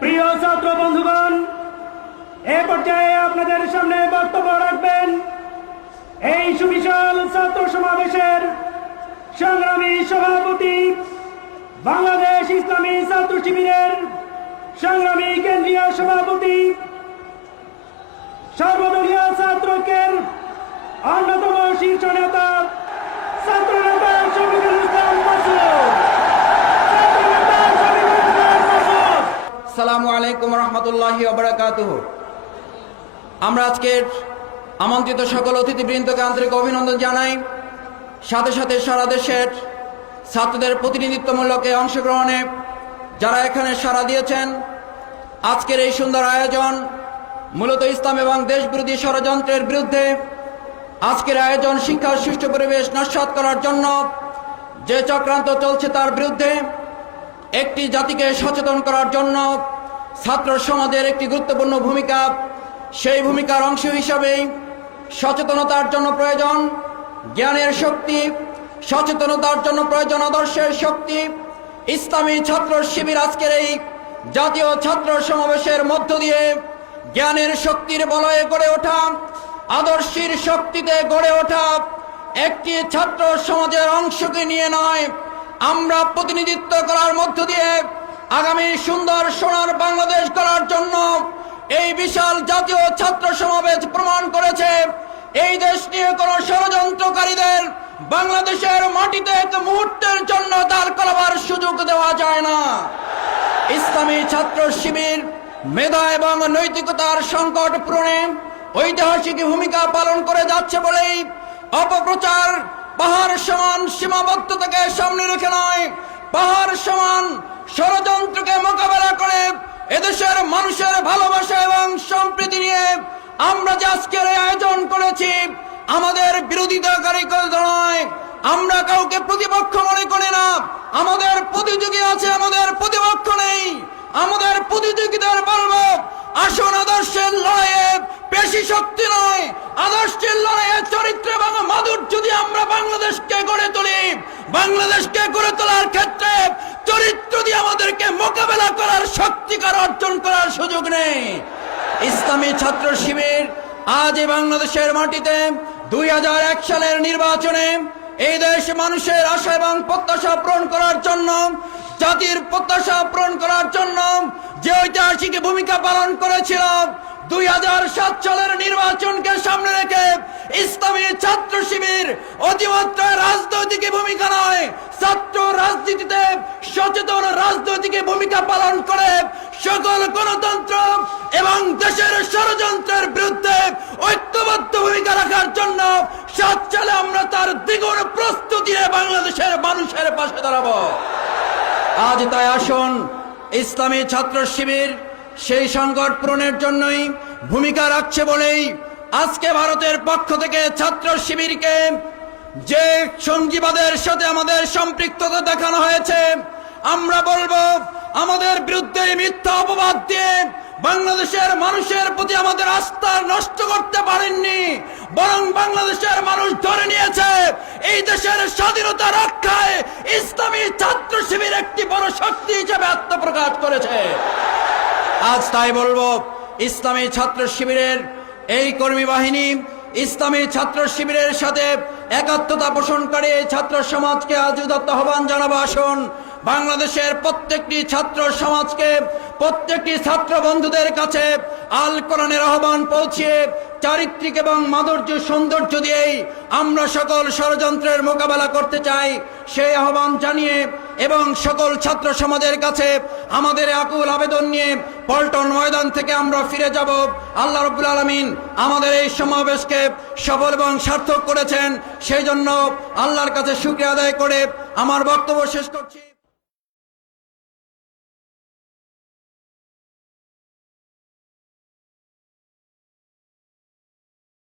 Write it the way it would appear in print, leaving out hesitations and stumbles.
প্রিয় ছাত্র বন্ধুগণ, এ পর্যায়ে আপনাদের সামনে বক্তব্য রাখবেন এই সুবিশাল ছাত্র সমাবেশের সংগ্রামী সভাপতি, বাংলাদেশ ইসলামী ছাত্র শিবিরের সংগ্রামী কেন্দ্রীয় সভাপতি, সর্বদলীয় ছাত্রকের অন্যতম শীর্ষ নেতা, ছাত্র নেতা শফিকুল ইসলাম মাসুদ। আসসালামু আলাইকুম রহমতুল্লাহি ওয়া বারাকাতুহু। আমরা আজকের আমন্ত্রিত সকল অতিথিবৃন্দকে আন্তরিক অভিনন্দন জানাই। সাথে সাথে সারা দেশের ছাত্রদের প্রতিনিধিত্বমূলক অংশগ্রহণে যারা এখানে সাড়া দিয়েছেন। আজকের এই সুন্দর আয়োজন মূলত ইসলাম এবং দেশবিরোধী ষড়যন্ত্রের বিরুদ্ধে। আজকের আয়োজন শিক্ষার সুষ্ঠু পরিবেশ নস্যাৎ করার জন্য যে চক্রান্ত চলছে তার বিরুদ্ধে, একটি জাতিকে সচেতন করার জন্য ছাত্র সমাজের একটি গুরুত্বপূর্ণ ভূমিকা। সেই ভূমিকার অংশ হিসাবেই সচেতনতার জন্য প্রয়োজন জ্ঞানের শক্তি, সচেতনতার জন্য প্রয়োজন আদর্শের শক্তি। ইসলামী ছাত্র শিবির আজকের এই জাতীয় ছাত্র সমাবেশের মধ্য দিয়ে জ্ঞানের শক্তির বলয়ে গড়ে ওঠা, আদর্শের শক্তিতে গড়ে ওঠা একটি ছাত্র সমাজের অংশকে নিয়ে নয়, আমরা প্রতিনিধিত্ব করার মধ্য দিয়ে আগামী সুন্দর সোনার বাংলাদেশ গড়ার জন্য এই বিশাল জাতীয় ছাত্র সমাবেশ প্রমাণ করেছে এই দেশ নিয়ে কোন ষড়যন্ত্রকারীদের বাংলাদেশের মাটিতে এক মুহূর্তের জন্য দাঁড় করাবার সুযোগ দেওয়া যায় না। ইসলামী ছাত্র শিবির মেধা এবং নৈতিকতার সংকট পূরণে ঐতিহাসিক ভূমিকা পালন করে যাচ্ছে বলেই অপপ্রচার পাহাড় সমান সীমাবদ্ধতাকে সামনে রেখে নয়, পাহাড় সমান ষড়যন্ত্রকে মোকাবেলা করে এদেশের মানুষের ভালোবাসা এবং সম্প্রীতি নিয়ে আমরা যে আজকের এই আয়োজন করেছি, আমাদের বিরোধিতাকারী নয়, আমরা কাউকে প্রতিপক্ষ মনে করি না। আমাদের প্রতিযোগী আছে, আমাদের প্রতিপক্ষ নেই। আমাদের প্রতিযোগীদের বলবো, আসুন আদর্শের লড়াইয়ে পেশি শক্তি নয়, আদর্শের লড়াইয়ে চরিত্র এবং মাধুর্য দিয়ে আমরা বাংলাদেশকে গড়ে তুলি। বাংলাদেশকে গড়ে তোলার ক্ষেত্রে চরিত্র দিয়ে আমাদেরকে মোকাবেলা করার শক্তিকার অর্জন করার সুযোগ নেই। ইসলামী ছাত্র শিবির আজ বাংলাদেশের মাটিতে 2001 সালের নির্বাচনে এই দেশ মানুষের আশা এবং প্রত্যাশা পূরণ করার জন্য, জাতির প্রত্যাশা পূরণ করার জন্য যে ঐতিহাসিক ভূমিকা পালন করেছিল, 2007 সালের নির্বাচনকে সামনে রেখে ইসলামী ছাত্র শিবির অতিমাত্রায় রাজনৈতিক ভূমিকা নয়, ছাত্র রাজনীতিতে সচেতন রাজনৈতিক ভূমিকা পালন করে সকল গণতন্ত্র এবং দেশের ষড়যন্ত্রের বিরুদ্ধে ঐক্যবদ্ধ ভূমিকা রাখার জন্য 7 সালে আমরা তার দ্বিগুণ প্রস্তুতি নিয়ে বাংলাদেশের মানুষের পাশে দাঁড়াবো। আজ তাই আসুন ইসলামী ছাত্র শিবির সেই সংকট পূরণের জন্যই ভূমিকা রাখছে বলেই আজকে ভারতের পক্ষ থেকে ছাত্র শিবিরকে যে সঙ্গীবাদের সাথে আমাদের সম্পৃক্ততা দেখানো হয়েছে, আমরা বলবো আমাদের বিরুদ্ধে মিথ্যা অপবাদ দিয়ে বাংলাদেশের মানুষের প্রতি আমাদের আস্থা নষ্ট করতে পারেননি, বরং বাংলাদেশের মানুষ ধরে নিয়েছে এই দেশের স্বাধীনতা রক্ষায় ইসলামী ছাত্র শিবির একটি বড় শক্তি হিসেবে আত্মপ্রকাশ করেছে। আজ তাই বলবো, ইসলামী ছাত্র শিবিরের এই কর্মী বাহিনী ইসলামী ছাত্র শিবিরের সাথে একাত্মতা পোষণ করে এই ছাত্র সমাজকে আজ উদাত্ত আহ্বান জানাবো। আসুন বাংলাদেশের প্রত্যেকটি ছাত্র সমাজকে, প্রত্যেকটি ছাত্র বন্ধুদের কাছে আল কোরআনের আহ্বান পৌঁছিয়ে চারিত্রিক এবং মাধুর্য সৌন্দর্য দিয়েই আমরা সকল ষড়যন্ত্রের মোকাবেলা করতে চাই সেই আহ্বান জানিয়ে এবং সকল ছাত্র সমাজের কাছে আমাদের আকুল আবেদন নিয়ে পল্টন ময়দান থেকে আমরা ফিরে যাব। আল্লাহ রাব্বুল আলামিন আমাদের এই সমাবেশকে সফল এবং সার্থক করেছেন, সেই জন্য আল্লাহর কাছে শুকরিয়া আদায় করে আমার বক্তব্য শেষ করছি।